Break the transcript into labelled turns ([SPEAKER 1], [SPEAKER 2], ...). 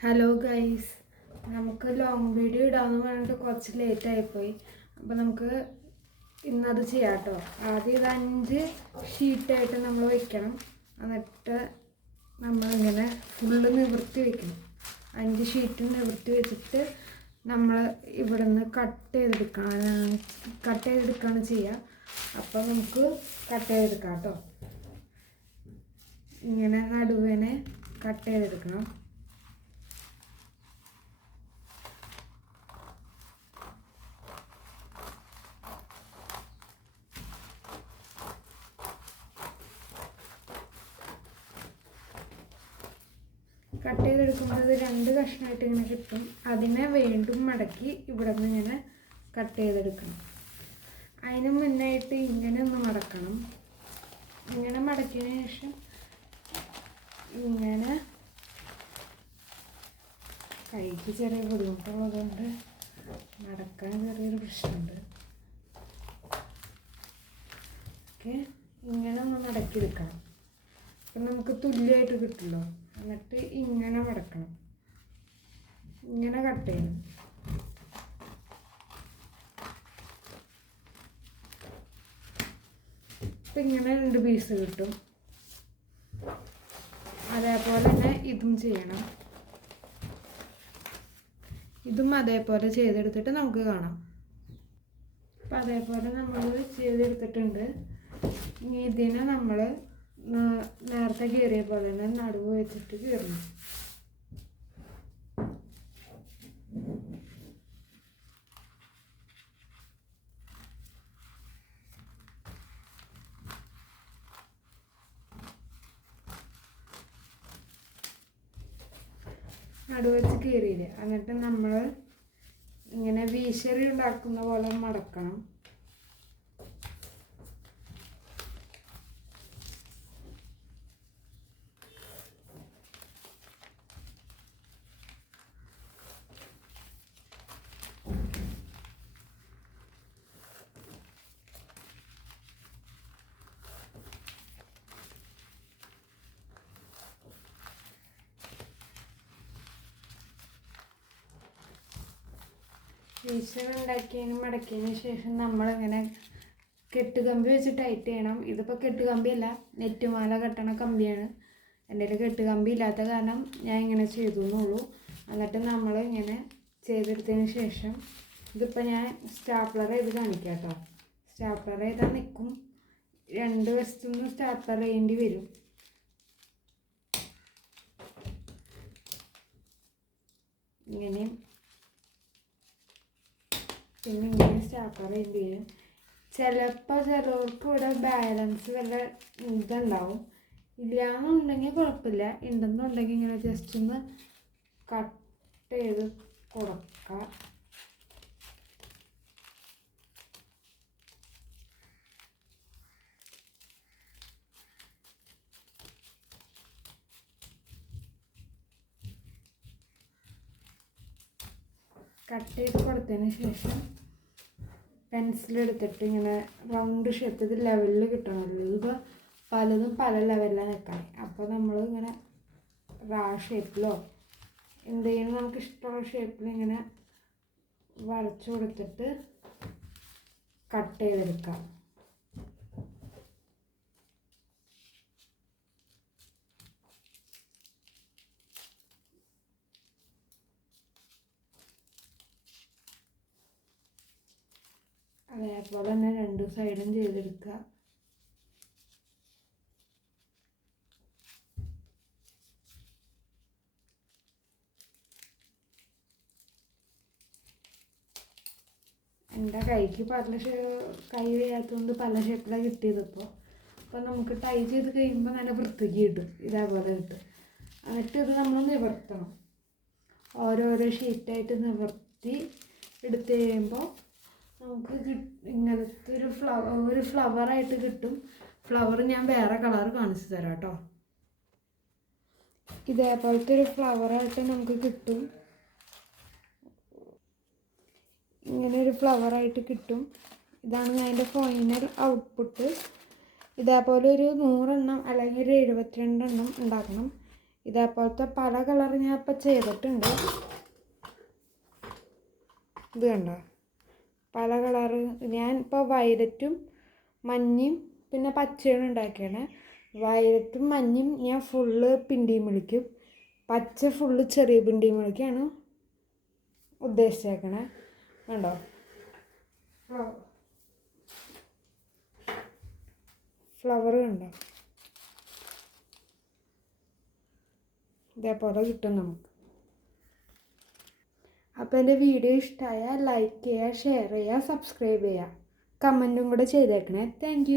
[SPEAKER 1] Hello guys നമുക്ക് long video ഇടാമെന്ന് പറഞ്ഞിട്ട് കുറച്ച് ലേറ്റ് ആയിപ്പോയി. അപ്പോൾ നമുക്ക് ഇന്നത് ചെയ്യാം കേട്ടോ ആദ്യം ഇത് അഞ്ച് ഷീറ്റായിട്ട് നമ്മൾ വെക്കണം. എന്നിട്ട് നമ്മളിങ്ങനെ ഫുള്ള് നിവൃത്തി വെക്കണം. അഞ്ച് ഷീറ്റ് നിവൃത്തി വെച്ചിട്ട് നമ്മൾ ഇവിടെ നിന്ന് കട്ട് ചെയ്തെടുക്കണം കട്ട് ചെയ്തെടുക്കുകയാണ് ചെയ്യുക അപ്പോൾ നമുക്ക് കട്ട് ചെയ്തെടുക്കാം കേട്ടോ ഇങ്ങനെ നടുവേനെ കട്ട് ചെയ്തെടുക്കണം. കട്ട് ചെയ്തെടുക്കുമ്പോൾ രണ്ട് കഷ്ണമായിട്ട് ഇങ്ങനെ കിട്ടും. അതിനെ വീണ്ടും മടക്കി ഇവിടെ നിന്ന് ഇങ്ങനെ കട്ട് ചെയ്തെടുക്കണം. അതിന് മുന്നായിട്ട് ഇങ്ങനെ ഒന്ന് മടക്കണം. ഇങ്ങനെ മടക്കിയതിന് ശേഷം ഇങ്ങനെ കൈക്ക് ചെറിയ ബുദ്ധിമുട്ടുള്ളതുകൊണ്ട് മടക്കാൻ ചെറിയൊരു പ്രശ്നമുണ്ട്. ഓക്കെ. ഇങ്ങനെ ഒന്ന് മടക്കി മടക്കിയെടുക്കണം. അപ്പം നമുക്ക് തുല്യമായിട്ട് കിട്ടുമല്ലോ? എന്നിട്ട് ഇങ്ങനെ മടക്കണം ഇങ്ങനെ കട്ട് ചെയ്യണം. അപ്പം ഇങ്ങനെ രണ്ട് പീസ് കിട്ടും. അതേപോലെ തന്നെ ഇതും ചെയ്യണം. ഇതും അതേപോലെ ചെയ്തെടുത്തിട്ട് നമുക്ക് കാണാം. അപ്പം അതേപോലെ നമ്മൾ ചെയ്തെടുത്തിട്ടുണ്ട്. ഇനി ഇതിനെ നമ്മൾ നേരത്തെ കീറിയ പോലെ തന്നെ നടുവ് വെച്ചിട്ട് കീറണം നടുവ് വെച്ച് കീറിയില്ലേ? എന്നിട്ട് നമ്മൾ ഇങ്ങനെ വീശറി ഉണ്ടാക്കുന്ന പോലെ മടക്കണം. വീശർ ഉണ്ടാക്കിയതിനും മടക്കിയതിന് ശേഷം നമ്മളിങ്ങനെ കെട്ടുകമ്പി വെച്ച് ടൈറ്റ് ചെയ്യണം. ഇതിപ്പോൾ കെട്ടുകമ്പിയല്ല നെറ്റുമാല കെട്ടണ കമ്പിയാണ്. എന്റെ കയ്യിൽ കെട്ടുകമ്പി ഇല്ലാത്ത കാരണം ഞാൻ ഇങ്ങനെ ചെയ്തു എന്നുള്ളൂ എന്നിട്ട് നമ്മൾ ഇങ്ങനെ ചെയ്തെടുത്തതിന് ശേഷം ഇതിപ്പോൾ ഞാൻ സ്റ്റാപ്ലർ ചെയ്ത് കാണിക്കാം കേട്ടോ സ്റ്റാപ്ലർ ചെയ്താൽ നിൽക്കും രണ്ട് വശത്തുനിന്ന് സ്റ്റാപ്ലർ ചെയ്യേണ്ടി വരും. ഇങ്ങനെയും പിന്നെ ഇങ്ങനെ സ്റ്റാപ്പർ ചെയ്യേണ്ടി ചിലപ്പോൾ ചിലർക്ക് ഇവിടെ ബാലൻസ് വല്ല ഇതുണ്ടാവും. ഇല്ലാന്നുണ്ടെങ്കിൽ കുഴപ്പമില്ല. ഉണ്ടെന്നുണ്ടെങ്കിൽ ഇങ്ങനെ ജസ്റ്റ് ഒന്ന് കട്ട് ചെയ്ത് കൊടുക്കുക കട്ട് ചെയ്ത് കൊടുത്തതിന് ശേഷം പെൻസിൽ എടുത്തിട്ട് ഇങ്ങനെ റൗണ്ട് ഷേപ്പ് ഇത് ലെവലിൽ കിട്ടണമല്ലോ. ഇതിപ്പോൾ പലതും പല ലെവലിലാണ് നിൽക്കാൻ അപ്പോൾ നമ്മൾ ഇങ്ങനെ റാ ഷേപ്പിലോ എന്തെങ്കിലും നമുക്ക് ഇഷ്ടമുള്ള ഷേപ്പിൽ ഇങ്ങനെ വരച്ചു കൊടുത്തിട്ട് കട്ട് ചെയ്തെടുക്കാം. അതേപോലെ തന്നെ രണ്ട് സൈഡും ചെയ്തെടുക്കുക. എന്റെ കൈക്ക് പല ഷേ കൈ വയ്യാത്തതുകൊണ്ട് പല ഷേപ്പിലാണ് കിട്ടിയത് ഇപ്പോൾ അപ്പോൾ നമുക്ക് ടൈ ചെയ്ത് കഴിയുമ്പോൾ നല്ല വൃത്തിക്ക് കിട്ടും ഇതേപോലെ കിട്ടും. എന്നിട്ട് ഇത് നമ്മൾ നിവർത്തണം. ഓരോരോ ഷീറ്റായിട്ട് നിവർത്തി എടുത്ത് കഴിയുമ്പോൾ നമുക്ക് ഇങ്ങനത്തെ ഒരു ഫ്ലവർ ഒരു ഫ്ലവറായിട്ട് കിട്ടും. ഫ്ലവർ ഞാൻ വേറെ കളർ കാണിച്ചു തരാം കേട്ടോ ഇതേപോലത്തെ ഒരു ഫ്ലവറായിട്ട് നമുക്ക് കിട്ടും. ഇങ്ങനെ ഒരു ഫ്ലവറായിട്ട് കിട്ടും. ഇതാണ് അതിന്റെ ഫൈനൽ ഔട്ട്പുട്ട് ഇതേപോലെ ഒരു നൂറെണ്ണം അല്ലെങ്കിൽ ഒരു എഴുപത്തിരണ്ടെണ്ണം ഉണ്ടാക്കണം. ഇതേപോലത്തെ പല കളർ ഞാൻ ഇപ്പം ചെയ്തിട്ടുണ്ട്. ഇത് കണ്ടോ? പല കളറ് ഞാൻ ഇപ്പോൾ വയലറ്റും മഞ്ഞയും പിന്നെ പച്ചയാണ് ഉണ്ടാക്കിയാണ് വയലറ്റും മഞ്ഞയും ഞാൻ ഫുള്ള് പിണ്ടിയും വിളിക്കും. പച്ച ഫുള്ള് ചെറിയ പിണ്ടിയും വിളിക്കാണ് ഉദ്ദേശിച്ചേക്കണേ. കണ്ടോ? ഫ്ലവർ കണ്ടോ? ഇതേപോലെ കിട്ടും നമുക്ക്. അപ്പോൾ എന്റെ വീഡിയോ ഇഷ്ടമായാൽ ലൈക്ക് ചെയ്യുക ഷെയർ ചെയ്യുക സബ്സ്ക്രൈബ് ചെയ്യുക. കമന്റും കൂടെ ചെയ്തേക്കണേ. താങ്ക്